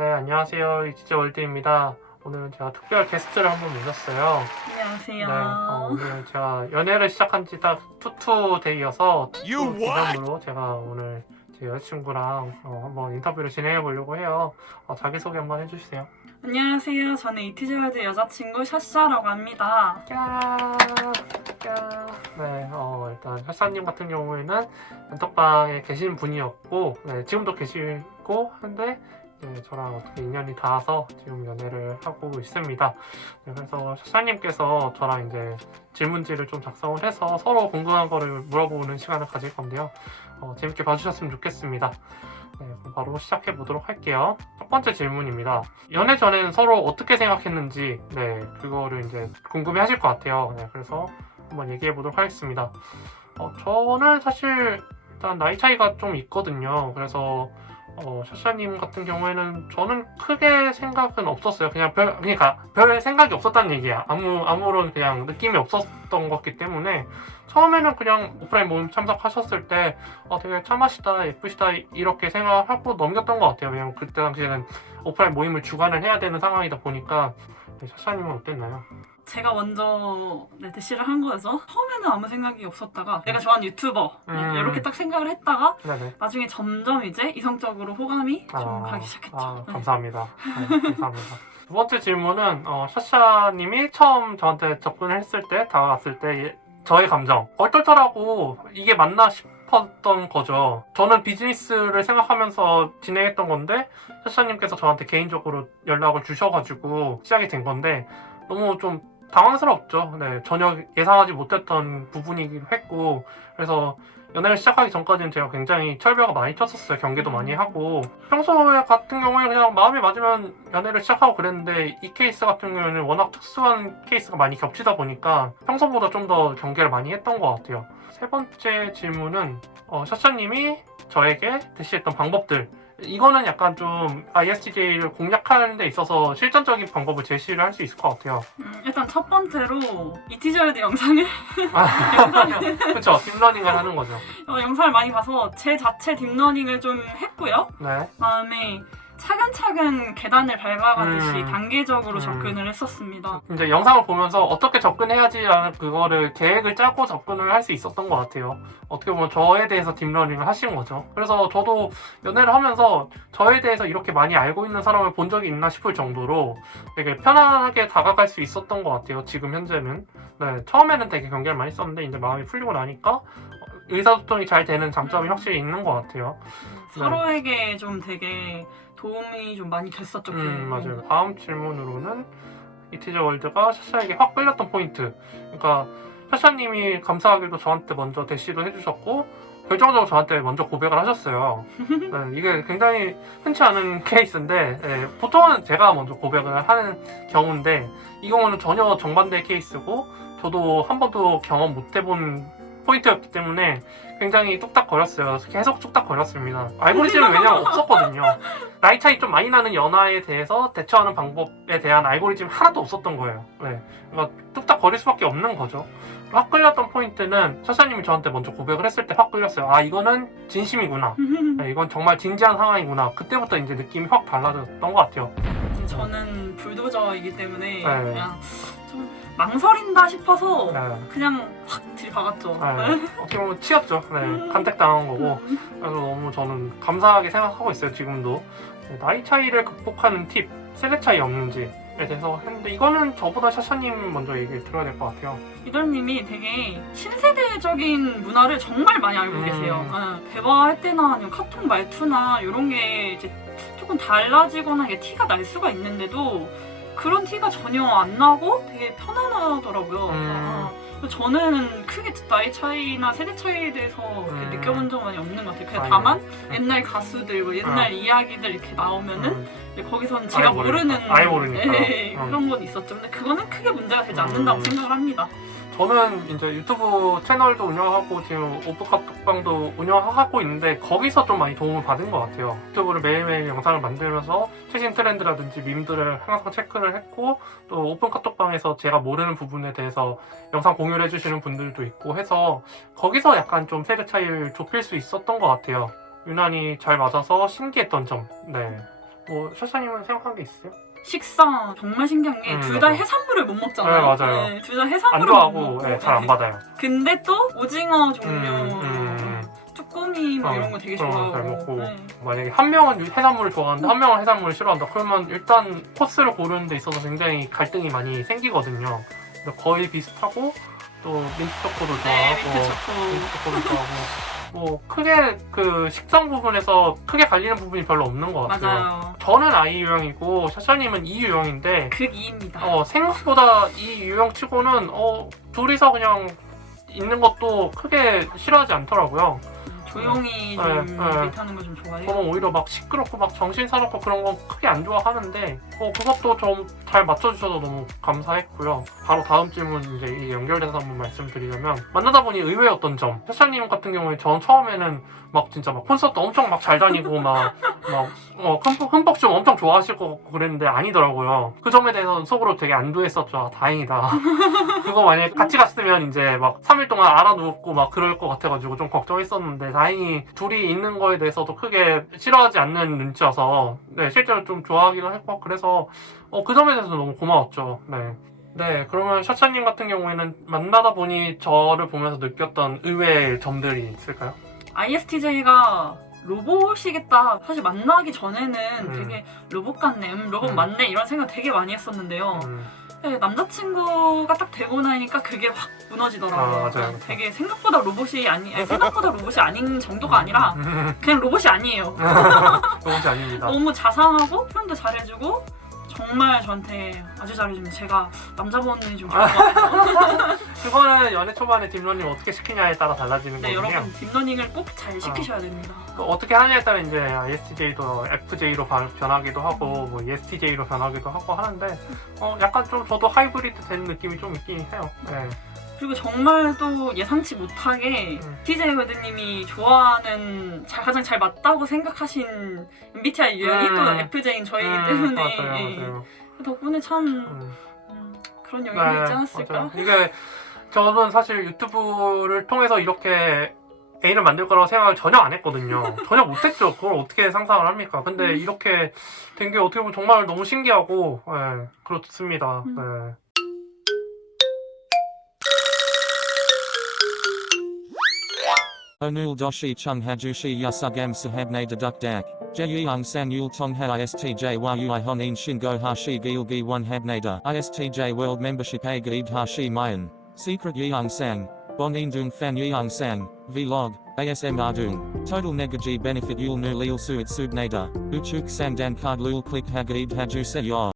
네, 안녕하세요. 이지재 월드입니다. 오늘은 제가 특별 게스트를 한번 모셨어요. 안녕하세요. 네, 오늘 제가 연애를 시작한 지 딱 투투데이여서 기념으로 제가 오늘 제 여자친구랑 한번 인터뷰를 진행해 보려고 해요. 자기소개 한번 해주세요. 안녕하세요. 저는 이티즈월드 여자친구 샤샤라고 합니다. 야, 야. 네, 일단 샤샤님 같은 경우에는 단톡방에 계신 분이었고, 네, 지금도 계시고 한데, 네, 저랑 어떻게 인연이 닿아서 지금 연애를 하고 있습니다. 네, 그래서 샤샤님께서 저랑 이제 질문지를 좀 작성을 해서 서로 궁금한 거를 물어보는 시간을 가질 건데요. 재밌게 봐주셨으면 좋겠습니다. 네, 그럼 바로 시작해 보도록 할게요. 첫 번째 질문입니다. 연애 전에는 서로 어떻게 생각했는지, 네, 그거를 이제 궁금해 하실 것 같아요. 네, 그래서 한번 얘기해 보도록 하겠습니다. 저는 사실 일단 나이 차이가 좀 있거든요. 그래서 샤샤님 같은 경우에는 저는 크게 생각은 없었어요. 그러니까 별 생각이 없었다는 얘기야. 아무런 그냥 느낌이 없었던 거기 때문에 처음에는 그냥 오프라인 모임 참석하셨을 때 되게 참하시다, 예쁘시다 이렇게 생각하고 넘겼던 것 같아요. 왜냐면 그때 당시에는 오프라인 모임을 주관을 해야 되는 상황이다 보니까. 네, 샤샤님은 어땠나요? 제가 먼저 대시를 한 거여서 처음에는 아무 생각이 없었다가 내가 좋아하는 유튜버 이렇게 딱 생각을 했다가 네네. 나중에 점점 이제 이성적으로 호감이 좀 가기 시작했죠. 감사합니다. 네, 감사합니다. 두 번째 질문은 샤샤님이 처음 저한테 접근을 했을 때, 다가갔을 때 저의 감정 얼떨떨하고 이게 맞나 싶었던 거죠. 저는 비즈니스를 생각하면서 진행했던 건데 샤샤님께서 저한테 개인적으로 연락을 주셔가지고 시작이 된 건데 너무 좀 당황스럽죠. 네, 전혀 예상하지 못했던 부분이기도 했고, 그래서 연애를 시작하기 전까지는 제가 굉장히 철벽을 많이 쳤었어요. 경계도 많이 하고. 평소에 같은 경우에 그냥 마음이 맞으면 연애를 시작하고 그랬는데, 이 케이스 같은 경우에는 워낙 특수한 케이스가 많이 겹치다 보니까 평소보다 좀 더 경계를 많이 했던 것 같아요. 세 번째 질문은 샤샤님이 저에게 대시했던 방법들, 이거는 약간 좀 ISTJ를 공략하는 데 있어서 실전적인 방법을 제시를 할 수 있을 것 같아요. 일단 첫 번째로 이티즈월드 영상을 그렇죠. 딥러닝을 하는 거죠. 영상을 많이 봐서 제 자체 딥러닝을 좀 했고요. 네. 그다음에 차근차근 계단을 밟아가듯이 단계적으로 음. 접근을 했었습니다. 이제 영상을 보면서 어떻게 접근해야지라는 그거를 계획을 짜고 접근을 할 수 있었던 것 같아요. 어떻게 보면 저에 대해서 딥러닝을 하신 거죠. 그래서 저도 연애를 하면서 저에 대해서 이렇게 많이 알고 있는 사람을 본 적이 있나 싶을 정도로 되게 편안하게 다가갈 수 있었던 것 같아요. 지금 현재는. 네, 처음에는 되게 경계를 많이 썼는데 이제 마음이 풀리고 나니까 의사소통이 잘 되는 장점이 확실히 있는 것 같아요. 서로에게 좀 되게 도움이 좀 많이 됐었죠. 맞아요. 다음 질문으로는 이티즈 월드가 샤샤에게 확 끌렸던 포인트. 그러니까 샤샤님이 감사하게도 저한테 먼저 대시도 해주셨고 결정적으로 저한테 먼저 고백을 하셨어요. 네, 이게 굉장히 흔치 않은 케이스인데 보통은 제가 먼저 고백을 하는 경우인데 이 경우는 전혀 정반대의 케이스고 저도 한 번도 경험 못 해본 포인트였기 때문에 굉장히 뚝딱거렸어요. 계속 뚝딱거렸습니다. 알고리즘은 왜냐면 없었거든요. 나이 차이 좀 많이 나는 연하에 대해서 대처하는 방법에 대한 알고리즘 하나도 없었던 거예요. 네. 그러니까 뚝딱거릴 수밖에 없는 거죠. 확 끌렸던 포인트는 샤샤님이 저한테 먼저 고백을 했을 때 확 끌렸어요. 아, 이거는 진심이구나. 네, 이건 정말 진지한 상황이구나. 그때부터 이제 느낌이 확 달라졌던 것 같아요. 저는 불도저이기 때문에 네. 그냥 좀 망설인다 싶어서 네. 그냥 확 들이박았죠. 네. 어떻게 보면 치였죠. 네. 간택당한 거고. 그래서 너무 저는 감사하게 생각하고 있어요. 지금도. 네, 나이 차이를 극복하는 팁, 세대 차이 없는지에 대해서 했는데 이거는 저보다 샤샤님 먼저 얘기를 들어야 될 것 같아요. 이달님이 되게 신세대적인 문화를 정말 많이 알고 계세요. 대화할 때나 아니면 카톡 말투나 이런 게 이제 조금 달라지거나 이게 티가 날 수가 있는데도 그런 티가 전혀 안 나고 되게 편안하더라고요. 저는 크게 나이 차이나 세대 차이에 대해서 느껴본 적은 많이 없는 것 같아요. 그냥 다만 옛날 가수들, 뭐 옛날 이야기들 이렇게 나오면은 거기서는 제가 모르는 그런 건 있었죠. 근데 그거는 크게 문제가 되지 않는다고 생각을 합니다. 저는 이제 유튜브 채널도 운영하고 지금 오프카톡방도 운영하고 있는데 거기서 좀 많이 도움을 받은 것 같아요. 유튜브를 매일매일 영상을 만들면서 최신 트렌드라든지 밈들을 항상 체크를 했고 또 오픈카톡방에서 제가 모르는 부분에 대해서 영상 공유를 해주시는 분들도 있고 해서 거기서 약간 좀 세대 차이를 좁힐 수 있었던 것 같아요. 유난히 잘 맞아서 신기했던 점. 네. 뭐 샤샤님은 생각한 게 있어요? 식사 정말 신기한 게 둘 다 맞아. 해산물을 못 먹잖아요. 네, 맞아요. 네, 둘 다 안 해산물을 못 좋아하고 먹고 네, 잘 안 받아요. 근데 또 오징어 종류 음. 쭈꾸미 뭐 이런 거 되게 좋아하고 잘 먹고 네. 만약에 한 명은 해산물을 좋아하는데 한 명은 해산물을 싫어한다 그러면 일단 코스를 고르는 데 있어서 굉장히 갈등이 많이 생기거든요. 그래서 거의 비슷하고 또 민트 초코도 네, 좋아하고 민트 초코. 민트 초코도 좋아하고 뭐 크게 그 식성 부분에서 크게 갈리는 부분이 별로 없는 것 같아요. 맞아요. 저는 I 유형이고 샤샤님은 E 유형인데 극이입니다. 생각보다 이 유형치고는 둘이서 그냥 있는 것도 크게 싫어하지 않더라고요. 조용히 좀 네. 데이트하는 걸 좀 좋아해요. 저는 오히려 막 시끄럽고 막 정신 사납고 그런 건 크게 안 좋아하는데 그것도 좀 잘 맞춰주셔서 너무 감사했고요. 바로 다음 질문 이제 이 연결돼서 한번 말씀드리자면 만나다 보니 의외였던 점. 샤샤님 같은 경우에 전 처음에는 막 진짜 막 콘서트 엄청 막 잘 다니고 막 흠뻑 좀 엄청 좋아하실 것 같고 그랬는데 아니더라고요. 그 점에 대해서는 속으로 되게 안도했었죠. 아, 다행이다. 그거 만약에 같이 갔으면 이제 막 3일 동안 알아누웠고 막 그럴 것 같아가지고 좀 걱정했었는데 다행히 둘이 있는 거에 대해서도 크게 싫어하지 않는 눈치여서 네, 실제로 좀 좋아하기도 했고 그래서 그 점에 대해서 너무 고마웠죠. 네, 그러면 샤샤님 같은 경우에는 만나다 보니 저를 보면서 느꼈던 의외의 점들이 있을까요? ISTJ가 로봇이겠다. 사실 만나기 전에는 되게 로봇 같네, 로봇 맞네 이런 생각 되게 많이 했었는데요. 네, 남자친구가 딱 되고 나니까 그게 확 무너지더라고요. 맞아요. 되게 생각보다 로봇이 아닌 정도가 아니라 그냥 로봇이 아니에요. 로봇이 아닙니다. 너무 자상하고 표현도 잘해주고 정말 저한테 아주 잘해주면 제가 남자분이 좀 좋을 것 같아요. 그거는 연애 초반에 딥러닝 어떻게 시키냐에 따라 달라지는 네, 거거든요. 여러분 딥러닝을 꼭 잘 시키셔야 됩니다. 어떻게 하냐에 따라 이제 ISTJ도 FJ로 변하기도 하고 뭐 ESTJ로 변하기도 하고 하는데 약간 좀 저도 하이브리드 된 느낌이 좀 있긴 해요. 네. 그리고 정말 또 예상치 못하게 TJ 회드님이 좋아하는 가장 잘 맞다고 생각하신 MBTI 유형이 또 FJ인 저희이기 때문에 맞아요. 덕분에 참 그런 영향이 있지 않았을까? 맞아요. 이게 저는 사실 유튜브를 통해서 이렇게 애인을 만들 거라고 생각을 전혀 안 했거든요. 전혀 못했죠. 그걸 어떻게 상상을 합니까? 근데 이렇게 된 게 어떻게 보면 정말 너무 신기하고 그렇습니다. 네. Onul doshi chung hajushi yasugam sahabne dedukdak. Jeyung sang yul tongha ISTJ yui honin shingo hashi gilgi one habnada. ISTJ world membership a gaib hashi mayan. Secret yeung sang. Bon indung fan yeung sang. Vlog. ASM ardung. Total negaji benefit yul nu lil suit subnada. Uchuk sang dan card lul click hagaib haju se yor.